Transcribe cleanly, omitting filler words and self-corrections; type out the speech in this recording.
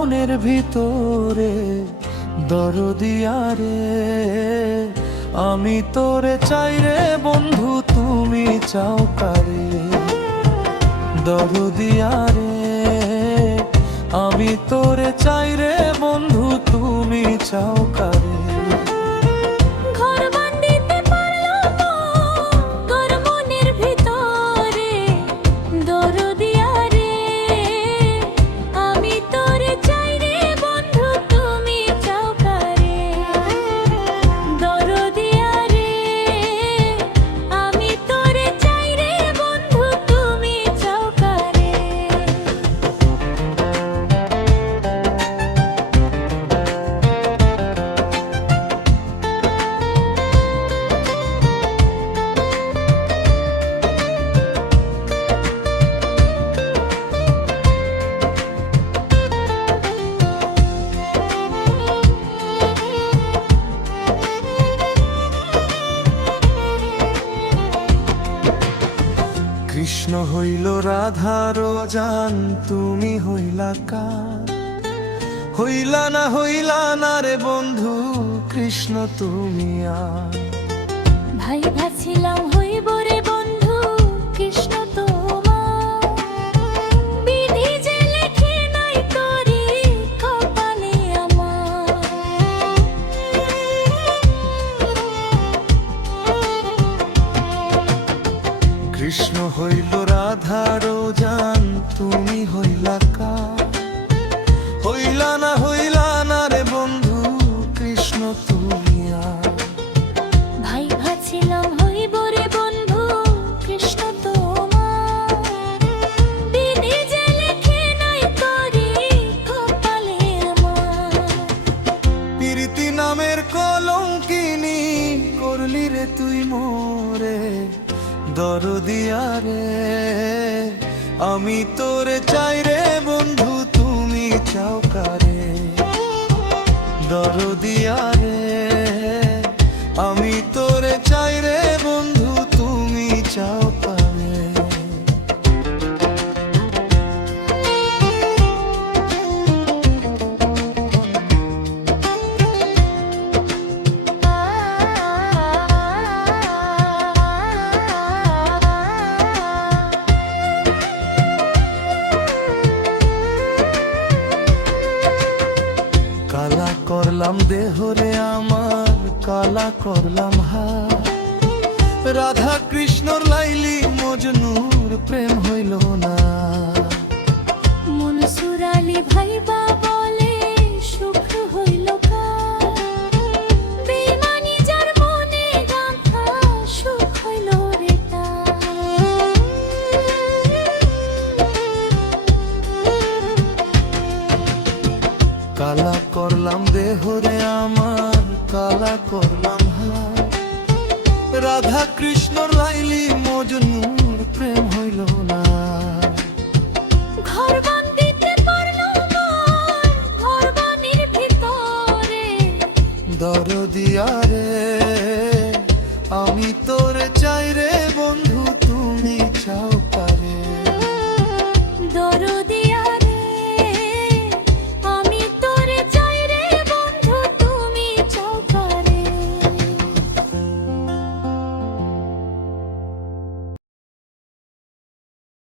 মনের ভিতরে দরদিয়া রে, আমি তোরে চাই রে বন্ধু তুমি চাও কারে। দরদিয়া রে, আমি তোরে চাই রে বন্ধু তুমি চাও কারে। কৃষ্ণ হইল রাধার জান, তুমি হইলা কার? হইলা না রে বন্ধু কৃষ্ণ তুমি আর। ভাই ভাছিলাম হইব রে বন্ধু কৃষ্ণ তোমার, বিধি যে লেখে নাই করি কপালে আমার। কৃষ্ণ হইল রাধার জান, তুমি হইলা কার? হইলা না রে বন্ধু কৃষ্ণ তুমি আর। ভাই ভাছিলাম হইব রে বন্ধু কৃষ্ণ তোমার, বিধি যে লেখে নাই করি কপালে আমার। প্রীতি নামের কলঙ্কিনী করলি রে তুই মোরে দরদিয়া রে, আমি তোরে চাই রে বন্ধু তুমি চাও কারে। দরদিয়া রে, আমি তোরে চাই রে বন্ধু তুমি চাও কারে। কালা করলাম দেহরে আমার, কালা করলাম হাত। রাধা কৃষ্ণর লাইলি মজনুর প্রেম হইল না। মনসুর আলী ভাইবা বলে শুভ্র হইল কার, বেঈমানি যার মনে গাঁথা সুখ হইল রে তার। কালা করলাম দেহরে আমার, কালা করলাম হাত। রাধা কৃষ্ণর লাইলি মজনুর প্রেম